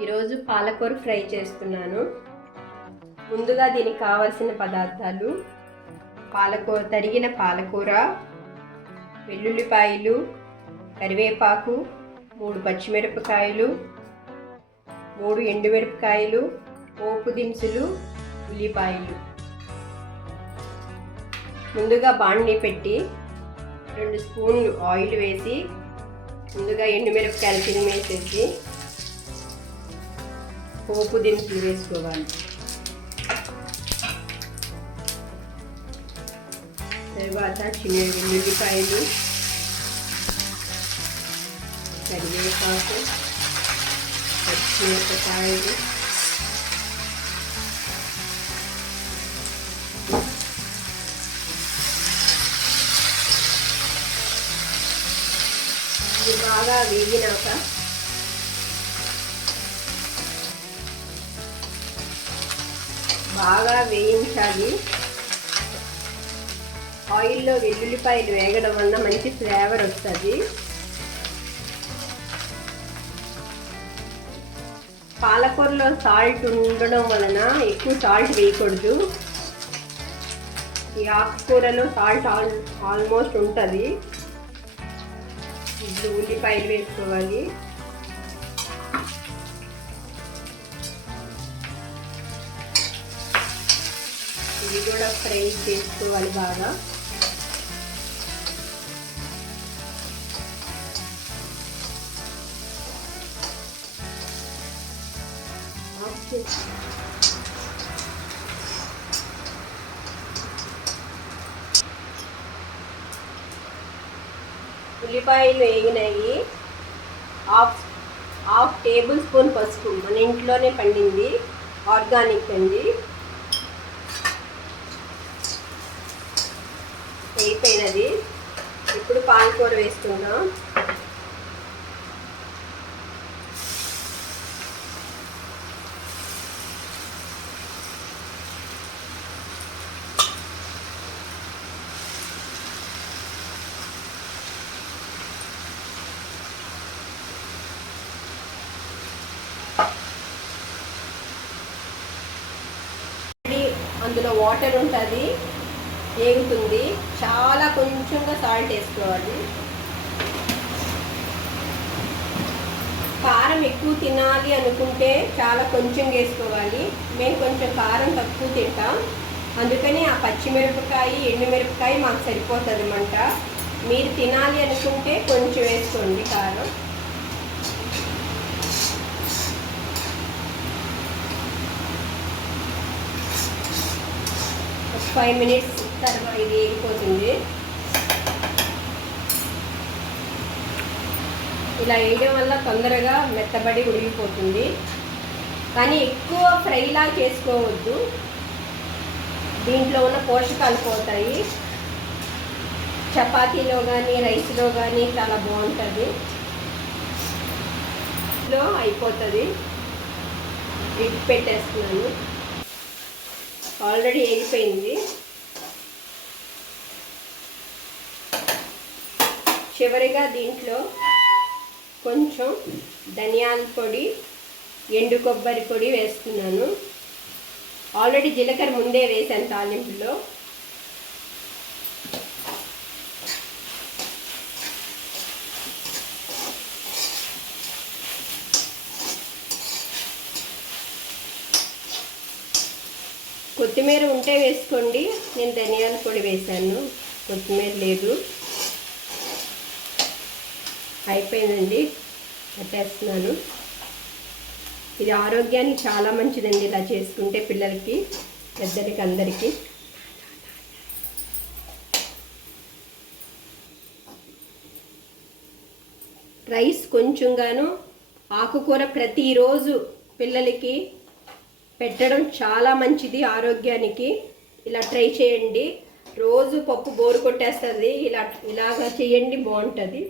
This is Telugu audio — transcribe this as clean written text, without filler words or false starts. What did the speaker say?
ఈరోజు పాలకూర ఫ్రై చేస్తున్నాను. ముందుగా దీనికి కావాల్సిన పదార్థాలు: తరిగిన పాలకూర, వెల్లుల్లిపాయలు, కరివేపాకు, 3 పచ్చిమిరపకాయలు, 3 ఎండుమిరపకాయలు, పోపు దినుసులు, ఉల్లిపాయలు. ముందుగా బాండీ పెట్టి 2 స్పూన్లు ఆయిల్ వేసి ముందుగా ఎండుమిరపకాయలు తిరిమేసేసి పోపు దినుసులు వేసుకోవాలి. తర్వాత చిన్న వెల్లుల్లిపాయలు, కరివేపాకు, పచ్చిమిరపకాయలు, ఇది బాగా వేగినాక బాగా వేయించాలి. ఆయిల్లో వెల్లుల్లిపాయలు వేగడం వల్ల మంచి ఫ్లేవర్ వస్తుంది. పాలకూరలో సాల్ట్ ఉండడం వలన ఎక్కువ సాల్ట్ వేయకూడదు. ఈ ఆకుకూరలో సాల్ట్ ఆల్మోస్ట్ ఉంటుంది. ఇప్పుడు ఉల్లిపాయలు వేసుకోవాలి. ఇది కూడా ఫ్రై చేసుకోవాలి బాగా. ఉల్లిపాయలు వేగినాయి. హాఫ్ టేబుల్ స్పూన్ పసుపు, మన ఇంట్లోనే పండింది, ఆర్గానిక్ అండి. అయిపోయినది. ఇప్పుడు పాలకూర వేసుకుందాం. అందులో వాటర్ ఉంటుంది, వేగుతుంది. చాలా కొంచెంగా సాల్ట్ వేసుకోవాలి. కారం ఎక్కువ తినాలి అనుకుంటే చాలా కొంచెం వేసుకోవాలి. మేము కొంచెం కారం తక్కువ తింటాం, అందుకని ఆ పచ్చిమిరపకాయ, ఎండుమిరపకాయ మాకు సరిపోతుంది మంట. మీరు తినాలి అనుకుంటే కొంచెం వేసుకోండి కారం. ఒక 5 మినిట్స్ తర్వాత ఇది వేగిపోతుంది. ఇలా వేయడం వల్ల తొందరగా మెత్తబడి ఉడిగిపోతుంది. కానీ ఎక్కువ ఫ్రైలా చేసుకోవద్దు, దీంట్లో ఉన్న పోషకాలు పోతాయి. చపాతీలో కానీ రైస్లో కానీ చాలా బాగుంటుంది. లో అయిపోతుంది. ఎగ్ పెట్టేస్తున్నాను. ఆల్రెడీ వేగిపోయింది. చివరిగా దీంట్లో కొంచెం ధనియాల పొడి, ఎండు కొబ్బరి పొడి వేస్తున్నాను. ఆల్రెడీ జీలకర్ర ముందే వేసాను తాలింపులో. కొత్తిమీర ఉంటే వేసుకోండి, నేను ధనియాల పొడి వేసాను, కొత్తిమీర లేదు. అయిపోయిందండి, పెట్టేస్తున్నాను. ఇది ఆరోగ్యానికి చాలా మంచిదండి. ఇలా చేసుకుంటే పిల్లలకి, పెద్దలకి, అందరికీ. రైస్ కొంచెంగాను, ఆకుకూర ప్రతిరోజు పిల్లలకి పెట్టడం చాలా మంచిది ఆరోగ్యానికి. ఇలా ట్రై చేయండి. రోజు పప్పు బోరు కొట్టేస్తుంది, ఇలాగా చేయండి, బాగుంటుంది.